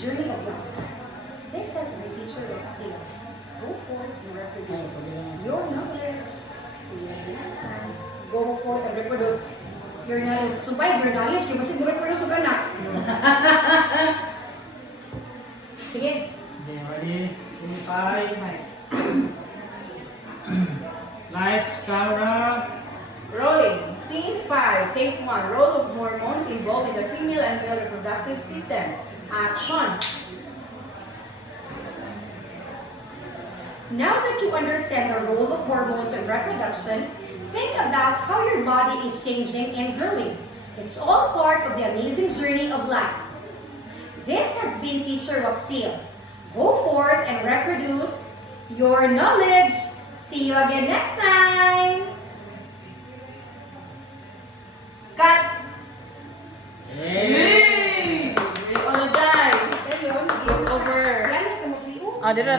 journey of life. This has been teacher Roxia. Go forth and reproduce your knowledge. See you next time. Go forth and reproduce your knowledge. Sumpay, your knowledge, kaya masig reproduce ka na. Sige. Okay, ready? Scene 5. Lights, camera. Rolling. Scene 5. Take 1. Role of hormones involved in the female and male reproductive system. Action. Now that you understand the role of hormones in reproduction, think about how your body is changing and growing. It's all part of the amazing journey of life. This has been Teacher Roxia. Go forth and reproduce your knowledge. See you again next time. Cut. Hey! All done. Ayun, Over. Yan, ito mo, Oh, dito na